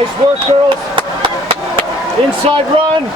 Nice work, girls. Inside run.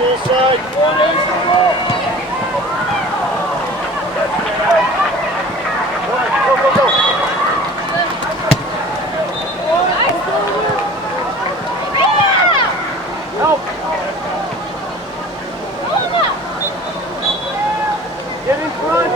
Full side. Go, go, go. Help. Get in front.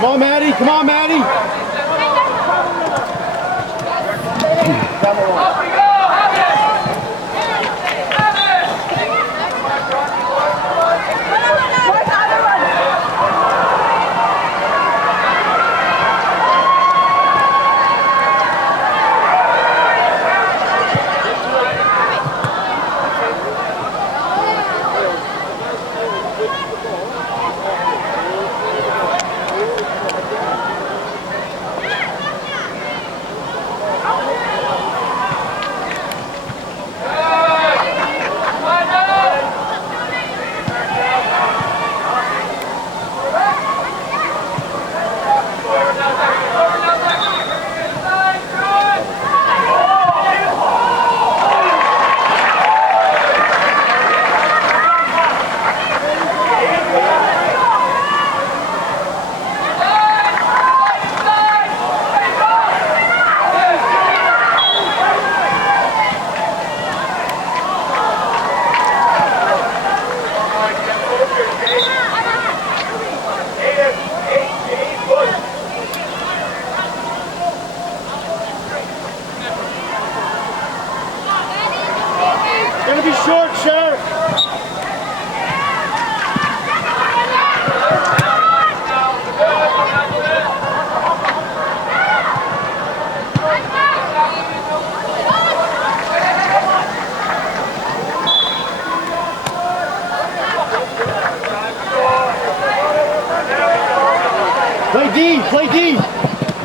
Come on, Maddie. Come on, Maddie. Down the line.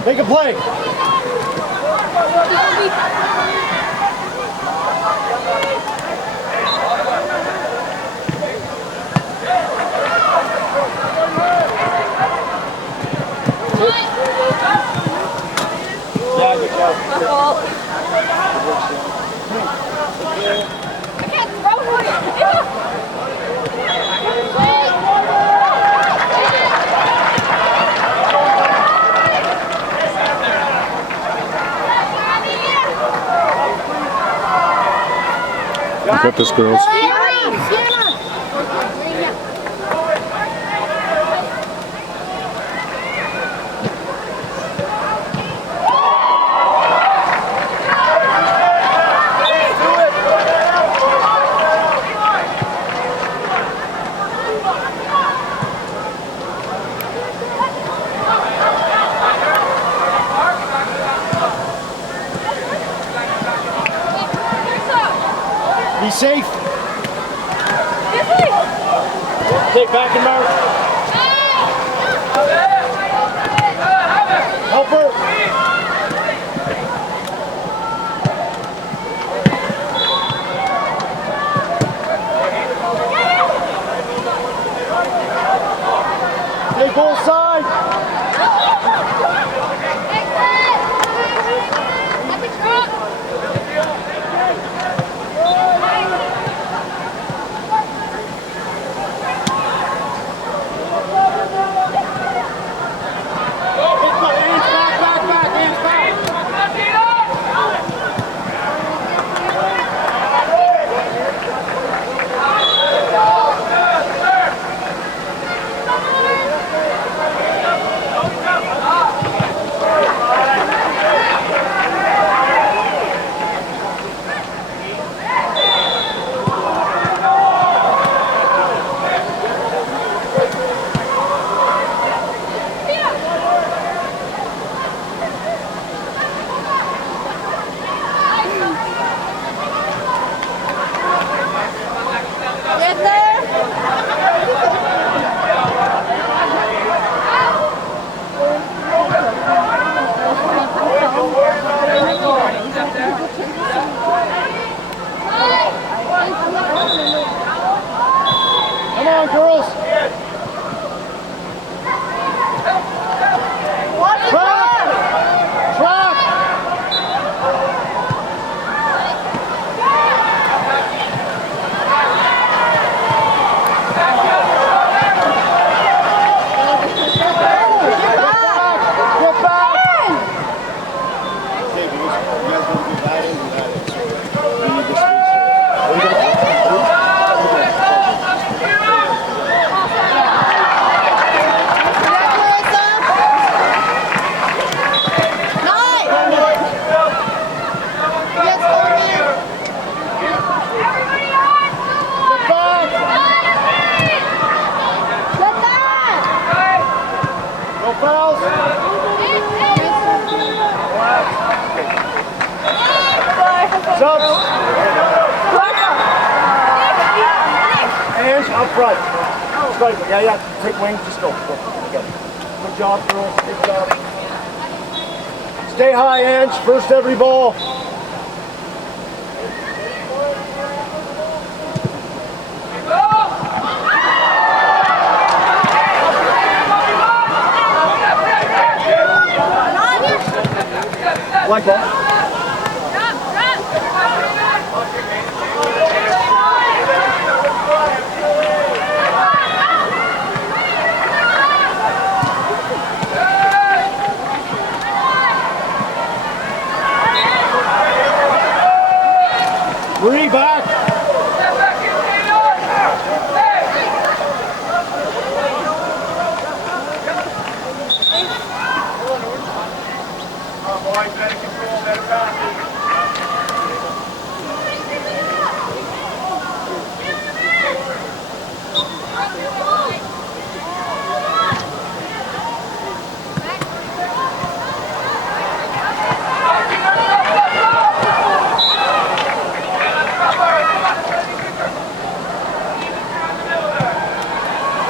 Make a play. Yeah, good job. I can't throw for you. Got this, girls. Be safe. Take back and mark. Help her. Take goal side. Come on, girls. Trap! Trap! Get back! Hey, you guys want to do that in? We need this space. Fouls. Subs. Hands up front. Right. Yeah. Take wing. Just go. Go. Good job, girls. Good job. Stay high, Ange. First every ball. Like that. Marie back.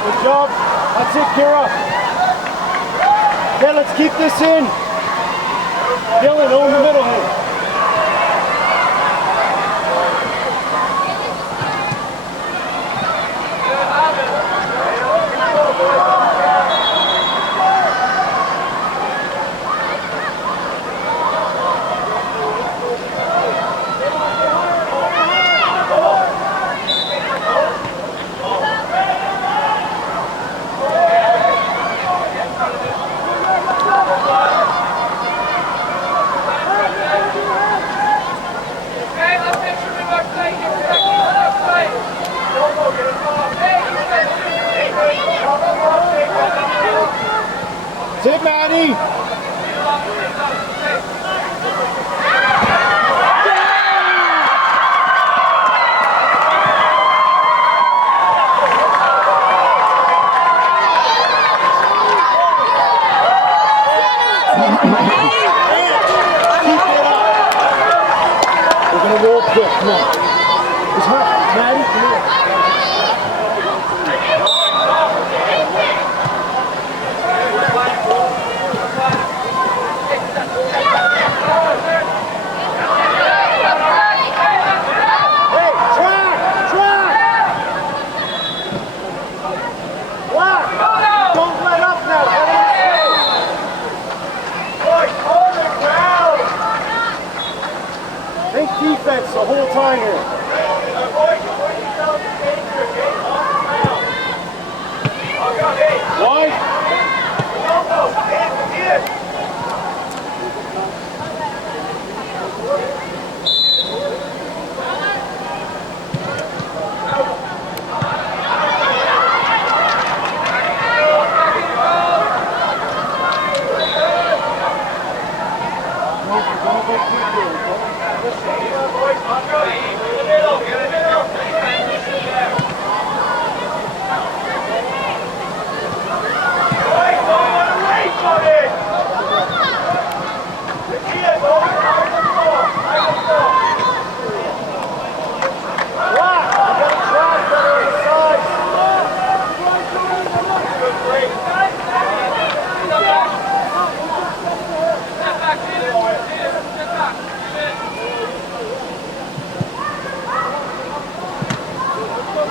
Good job. That's it, Kira. Okay, let's keep this in. Dylan, over the middle here. Sit, Maddie! We're gonna roll quick, come on. It's hot, Maddie, come here. Defense the whole time here. Wide.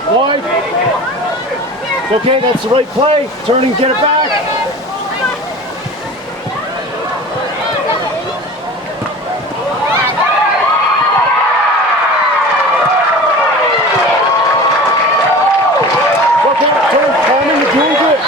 Wide. Okay, that's the right play. Turn and get it back. Okay, turn, Carmen, you're doing good.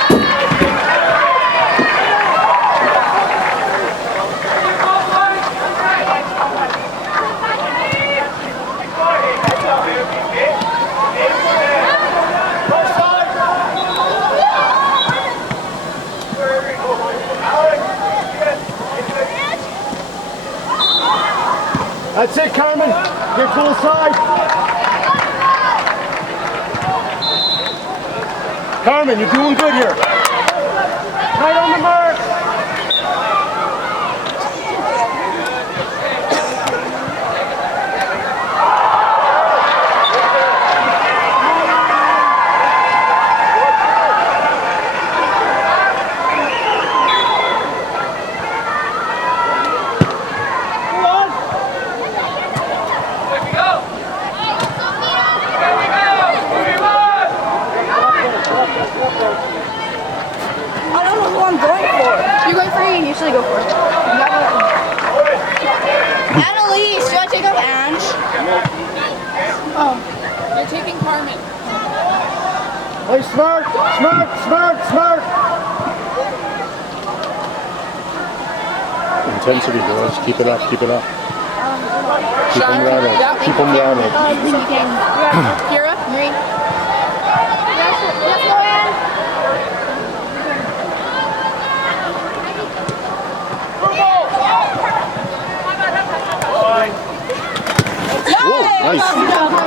That's it, Carmen. Get full side. Carmen, you're doing good here. Right on the mark. I don't know who I'm going for. You're going for who you usually go for. Annalise, do you want to take up Ange? Oh. You're taking Carmen. Play smart, smart, smart, smart. Intensity, boys. Keep it up, keep it up. Keep them running. Keep them running. Kira, Marie. Yes, Whoa, nice.